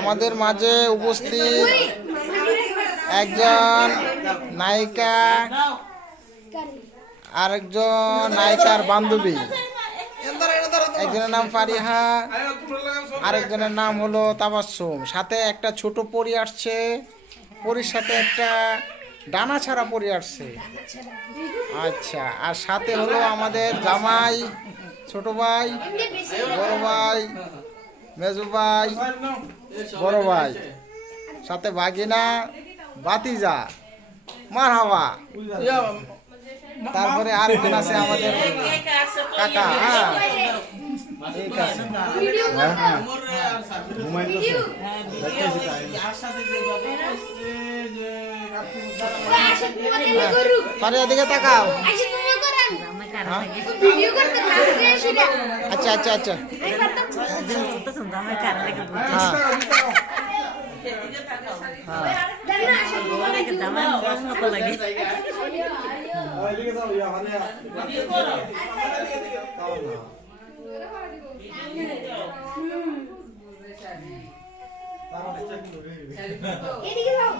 আমাদের মাঝে উপস্থিত একজন নায়িকা, আরেকজন নায়িকার বান্ধবী। একজনের নাম ফারিহা, আরেকজনের নাম হলো তাবাসসুম। সাথে একটা ছোট পরী আসছে, পরীর সাথে একটা ডানা ছাড়া পরী আসছে। আচ্ছা, আর সাথে হলো আমাদের জামাই, ছোট ভাই, বড় ভাই, মেজু ভাই, বড় ভাই, সাথে ভাগিনা, বাতিজা, মারহাবা। তারপরে আরেকজন আছে আমাদের কাকা। হ্যাঁ, ঠিক আছে। ফারিয়া দিকে তাকাও। আচ্ছা আচ্ছা আচ্ছা, এদিকে যাও।